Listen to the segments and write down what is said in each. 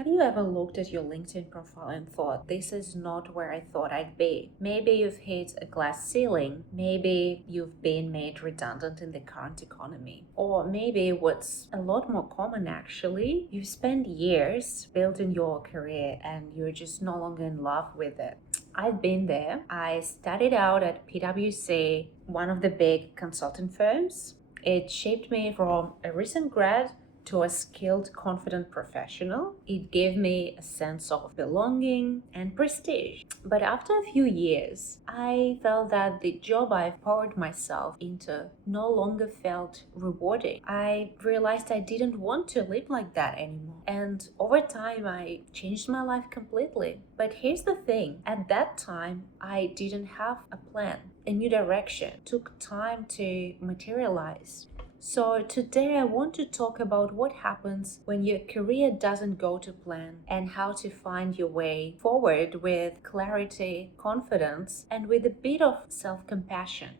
Have you ever looked at your LinkedIn profile and thought, this is not where I thought I'd be? Maybe you've hit a glass ceiling. Maybe you've been made redundant in the current economy. Or maybe what's a lot more common actually, you've spent years building your career and you're just no longer in love with it. I've been there. I started out at PwC, one of the big consulting firms. It shaped me from a recent grad to a skilled, confident professional. It gave me a sense of belonging and prestige. But after a few years, I felt that the job I've poured myself into no longer felt rewarding. I realized I didn't want to live like that anymore. And over time, I changed my life completely. But here's the thing, at that time, I didn't have a plan. A new direction took time to materialize. So today I want to talk about what happens when your career doesn't go to plan and how to find your way forward with clarity, confidence, and with a bit of self-compassion.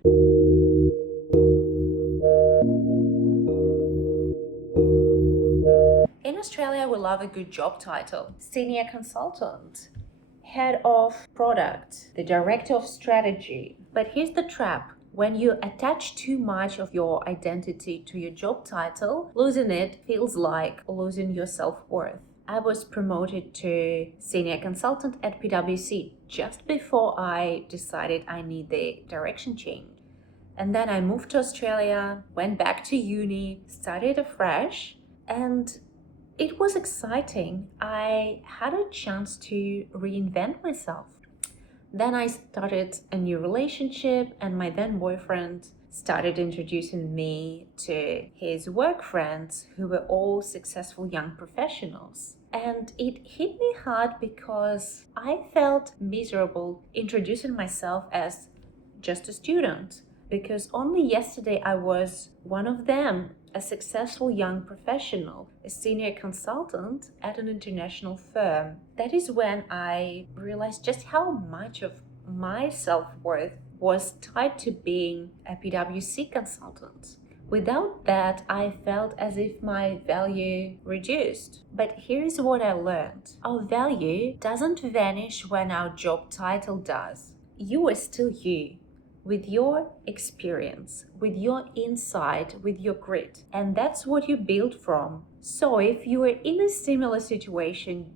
In Australia, we love a good job title: senior consultant, head of product, the director of strategy. But here's the trap. When you attach too much of your identity to your job title, losing it feels like losing your self-worth. I was promoted to senior consultant at PwC just before I decided I need the direction change. And then I moved to Australia, went back to uni, started afresh, and it was exciting. I had a chance to reinvent myself. Then I started a new relationship, and my then boyfriend started introducing me to his work friends who were all successful young professionals. And it hit me hard because I felt miserable introducing myself as just a student, because only yesterday I was one of them, a successful young professional, a senior consultant at an international firm. That is when I realized just how much of my self-worth was tied to being a PwC consultant. Without that, I felt as if my value reduced. But here's what I learned. Our value doesn't vanish when our job title does. You are still you, with your experience, with your insight, with your grit. And that's what you build from. So if you are in a similar situation,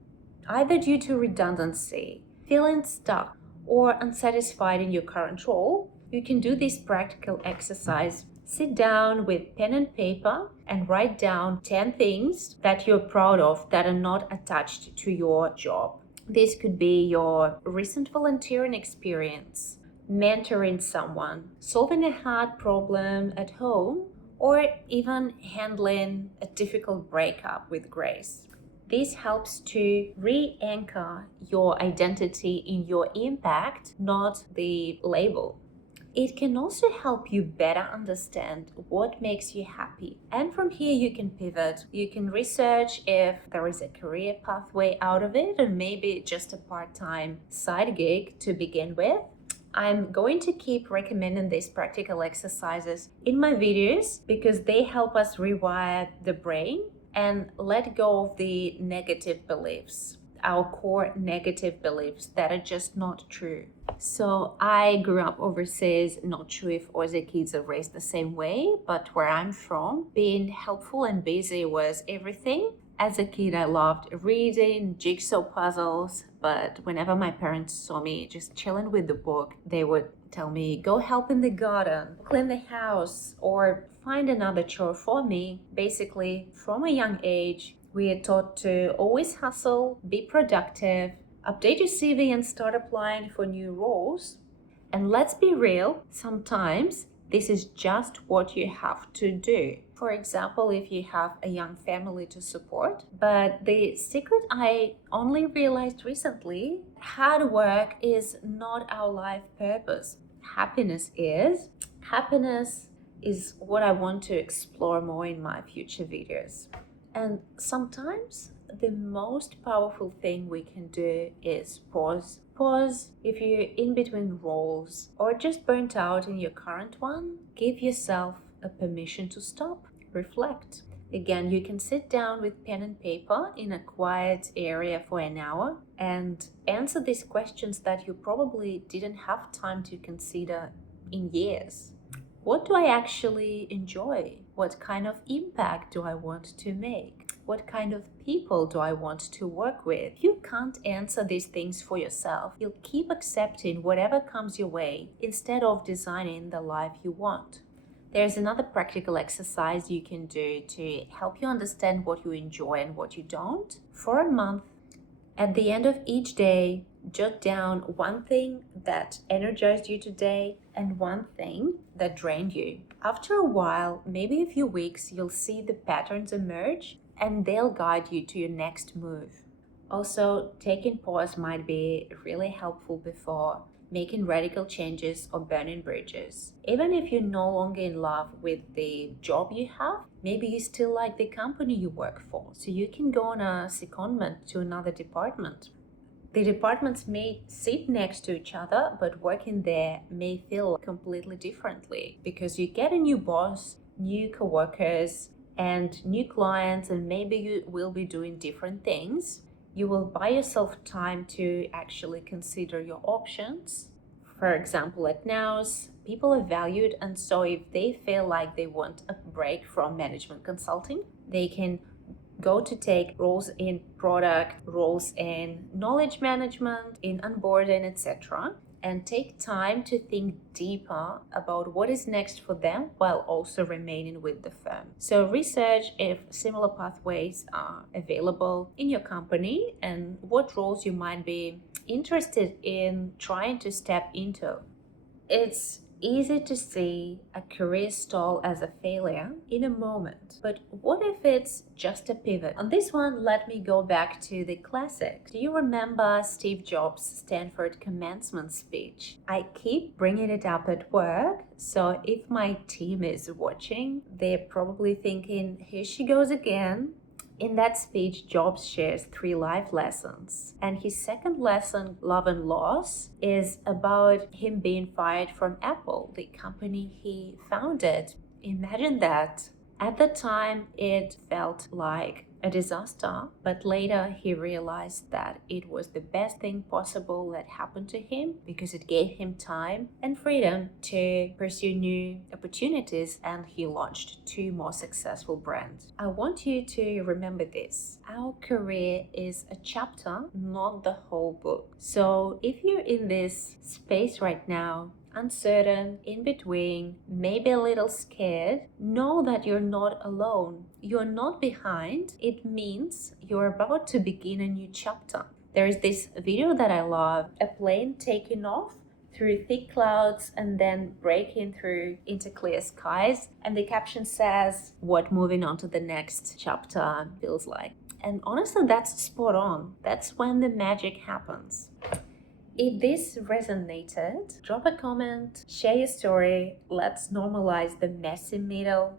either due to redundancy, feeling stuck, or unsatisfied in your current role, you can do this practical exercise. Sit down with pen and paper and write down 10 things that you're proud of that are not attached to your job. This could be your recent volunteering experience, mentoring someone, solving a hard problem at home, or even handling a difficult breakup with grace. This helps to re-anchor your identity in your impact, not the label. It can also help you better understand what makes you happy. And from here you can pivot. You can research if there is a career pathway out of it, and maybe just a part-time side gig to begin with. I'm going to keep recommending these practical exercises in my videos because they help us rewire the brain and let go of the negative beliefs, our core negative beliefs that are just not true. So I grew up overseas, not sure if Aussie kids are raised the same way, but where I'm from, being helpful and busy was everything. As a kid, I loved reading, jigsaw puzzles, but whenever my parents saw me just chilling with the book, they would tell me, go help in the garden, clean the house, or find another chore for me. Basically, from a young age, we are taught to always hustle, be productive, update your CV and start applying for new roles. And let's be real, sometimes this is just what you have to do. For example, if you have a young family to support. But the secret I only realized recently, hard work is not our life purpose. Happiness is. Happiness is what I want to explore more in my future videos. And sometimes the most powerful thing we can do is pause. Pause if you're in between roles or just burnt out in your current one. Give yourself a permission to stop, reflect. Again, you can sit down with pen and paper in a quiet area for an hour and answer these questions that you probably didn't have time to consider in years. What do I actually enjoy? What kind of impact do I want to make? What kind of people do I want to work with? If you can't answer these things for yourself, you'll keep accepting whatever comes your way instead of designing the life you want. There's another practical exercise you can do to help you understand what you enjoy and what you don't. For a month, at the end of each day, jot down one thing that energized you today and one thing that drained you. After a while, maybe a few weeks, you'll see the patterns emerge and they'll guide you to your next move. Also, taking pause might be really helpful before making radical changes or burning bridges. Even if you're no longer in love with the job you have, maybe you still like the company you work for, so you can go on a secondment to another department. The departments may sit next to each other, but working there may feel completely differently because you get a new boss, new coworkers, and new clients, and maybe you will be doing different things. You will buy yourself time to actually consider your options. For example, at Nous, people are valued, and so if they feel like they want a break from management consulting, they can go to take roles in product, roles in knowledge management, in onboarding, etc., and take time to think deeper about what is next for them while also remaining with the firm. So research if similar pathways are available in your company and what roles you might be interested in trying to step into. It's easy to see a career stall as a failure in a moment, but what if it's just a pivot? On this one, let me go back to the classic. Do you remember Steve Jobs' Stanford commencement speech? I keep bringing it up at work, so if my team is watching, they're probably thinking, here she goes again. In that speech, Jobs shares 3 life lessons, and his second lesson, love and loss, is about him being fired from Apple, the company he founded. Imagine that. At the time, it felt like a disaster, but later he realized that it was the best thing possible that happened to him because it gave him time and freedom to pursue new opportunities, and he launched 2 more successful brands. I want you to remember this. Our career is a chapter, not the whole book. So if you're in this space right now, uncertain, in between, maybe a little scared, know that you're not alone. You're not behind. It means you're about to begin a new chapter. There is this video that I love, a plane taking off through thick clouds and then breaking through into clear skies. And the caption says, what moving on to the next chapter feels like. And honestly, that's spot on. That's when the magic happens. If this resonated, drop a comment, share your story, let's normalize the messy middle.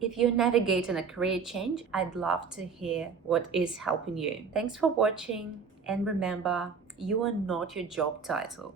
If you're navigating a career change, I'd love to hear what is helping you. Thanks for watching, and remember, you are not your job title.